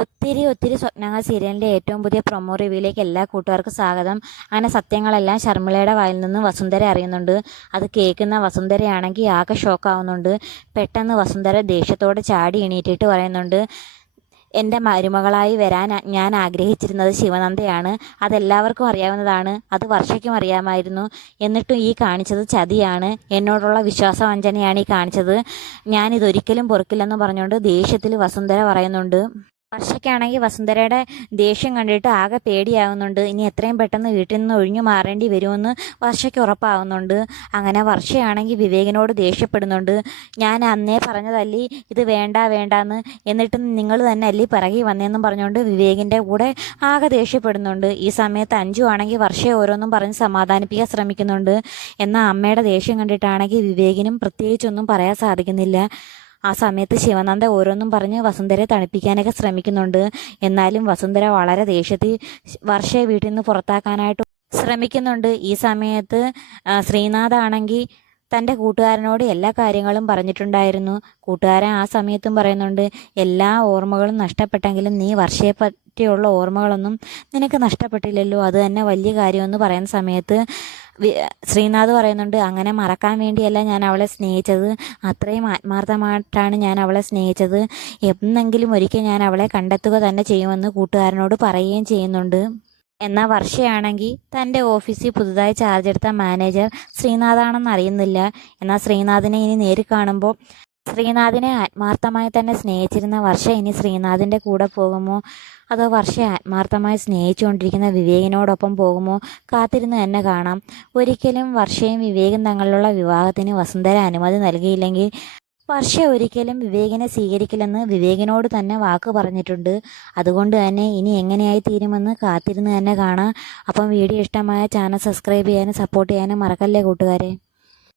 ഒത്തിരി സ്വപ്നങ്ങൾ സീരിയലിൻ്റെ ഏറ്റവും പുതിയ പ്രൊമോ റിവ്യൂയിലേക്ക് എല്ലാ കൂട്ടുകാർക്കും സ്വാഗതം. അങ്ങനെ സത്യങ്ങളെല്ലാം ശർമിളയുടെ വായിൽ നിന്ന് വസുന്ധര അറിയുന്നുണ്ട്. അത് കേൾക്കുന്ന വസുന്ധരയാണെങ്കിൽ ആകെ ഷോക്കാവുന്നുണ്ട്. പെട്ടെന്ന് വസുന്ധര ദേഷ്യത്തോടെ ചാടി എണീറ്റിട്ട് പറയുന്നുണ്ട്, എൻ്റെ മരുമകളായി വരാൻ ഞാൻ ആഗ്രഹിച്ചിരുന്നത് ശിവനന്ദയാണ്. അതെല്ലാവർക്കും അറിയാവുന്നതാണ്. അത് വർഷയ്ക്കും അറിയാമായിരുന്നു. എന്നിട്ടും ഈ കാണിച്ചത് ചതിയാണ്. എന്നോടുള്ള വിശ്വാസവഞ്ചനയാണ് ഈ കാണിച്ചത്. ഞാനിതൊരിക്കലും പൊറുക്കില്ലെന്ന് പറഞ്ഞുകൊണ്ട് ദേഷ്യത്തിൽ വസുന്ധര പറയുന്നുണ്ട്. വർഷയ്ക്കാണെങ്കിൽ വസുന്ധരയുടെ ദേഷ്യം കണ്ടിട്ട് ആകെ പേടിയാകുന്നുണ്ട്. ഇനി എത്രയും പെട്ടെന്ന് വീട്ടിൽ നിന്ന് ഒഴിഞ്ഞു മാറേണ്ടി വരുമെന്ന് വർഷയ്ക്ക് ഉറപ്പാകുന്നുണ്ട്. അങ്ങനെ വർഷയാണെങ്കിൽ വിവേകിനോട് ദേഷ്യപ്പെടുന്നുണ്ട്. ഞാൻ അന്നേ പറഞ്ഞതല്ലേ ഇത് വേണ്ടാന്ന്, എന്നിട്ടും നിങ്ങൾ തന്നെ അല്ലേ പിറകി വന്നതെന്നും പറഞ്ഞുകൊണ്ട് വിവേകിൻ്റെ കൂടെ ആകെ ദേഷ്യപ്പെടുന്നുണ്ട്. ഈ സമയത്ത് അഞ്ജു ആണെങ്കിൽ വർഷയെ ഓരോന്നും പറഞ്ഞ് സമാധാനിപ്പിക്കാൻ ശ്രമിക്കുന്നുണ്ട്. എന്നാൽ അമ്മയുടെ ദേഷ്യം കണ്ടിട്ടാണെങ്കിൽ വിവേകിനും പ്രത്യേകിച്ചൊന്നും പറയാൻ സാധിക്കുന്നില്ല. ആ സമയത്ത് ശിവനന്ദ ഓരോന്നും പറഞ്ഞ് വസുന്ധരയെ തണുപ്പിക്കാനൊക്കെ ശ്രമിക്കുന്നുണ്ട്. എന്നാലും വസുന്ധര വളരെ ദേഷ്യത്തിൽ വർഷയെ വീട്ടിൽ നിന്ന് പുറത്താക്കാനായിട്ട് ശ്രമിക്കുന്നുണ്ട്. ഈ സമയത്ത് ശ്രീനാഥ് ആണെങ്കിൽ തൻ്റെ കൂട്ടുകാരനോട് എല്ലാ കാര്യങ്ങളും പറഞ്ഞിട്ടുണ്ടായിരുന്നു. കൂട്ടുകാരൻ ആ സമയത്തും പറയുന്നുണ്ട്, എല്ലാ ഓർമ്മകളും നഷ്ടപ്പെട്ടെങ്കിലും നീ വർഷയെ പറ്റിയുള്ള ഓർമ്മകളൊന്നും നിനക്ക് നഷ്ടപ്പെട്ടില്ലല്ലോ, അത് തന്നെ വലിയ കാര്യമെന്ന് പറയുന്ന സമയത്ത് ശ്രീനാഥ് പറയുന്നുണ്ട്, അങ്ങനെ മറക്കാൻ വേണ്ടിയല്ല ഞാൻ അവളെ സ്നേഹിച്ചത്, അത്രയും ആത്മാർത്ഥമായിട്ടാണ് ഞാൻ അവളെ സ്നേഹിച്ചത്. എന്നെങ്കിലും ഒരിക്കൽ ഞാൻ അവളെ കണ്ടെത്തുക തന്നെ ചെയ്യുമെന്ന് കൂട്ടുകാരനോട് പറയുകയും ചെയ്യുന്നുണ്ട്. എന്നാൽ വർഷയാണെങ്കിൽ തൻ്റെ ഓഫീസിൽ പുതുതായി ചാർജ് എടുത്ത മാനേജർ ശ്രീനാഥാണെന്ന് അറിയുന്നില്ല. എന്നാൽ ശ്രീനാഥിനെ ഇനി നേരിൽ കാണുമ്പോൾ ശ്രീനാഥിനെ ആത്മാർത്ഥമായി തന്നെ സ്നേഹിച്ചിരുന്ന വർഷ ഇനി ശ്രീനാഥിൻ്റെ കൂടെ പോകുമോ, അതോ വർഷയെ ആത്മാർത്ഥമായി സ്നേഹിച്ചുകൊണ്ടിരിക്കുന്ന വിവേകിനോടൊപ്പം പോകുമോ, കാത്തിരുന്ന് തന്നെ കാണാം. ഒരിക്കലും വർഷയും വിവേകും തങ്ങളിലുള്ള വിവാഹത്തിന് വസുന്ധര അനുമതി നൽകിയില്ലെങ്കിൽ വർഷ ഒരിക്കലും വിവേകിനെ സ്വീകരിക്കില്ലെന്ന് വിവേകിനോട് തന്നെ വാക്ക് പറഞ്ഞിട്ടുണ്ട്. അതുകൊണ്ട് തന്നെ ഇനി എങ്ങനെയായി തീരുമെന്ന് കാത്തിരുന്ന് തന്നെ കാണാം. അപ്പം വീഡിയോ ഇഷ്ടമായ ചാനൽ സബ്സ്ക്രൈബ് ചെയ്യാനും സപ്പോർട്ട് ചെയ്യാനും മറക്കല്ലേ കൂട്ടുകാരെ.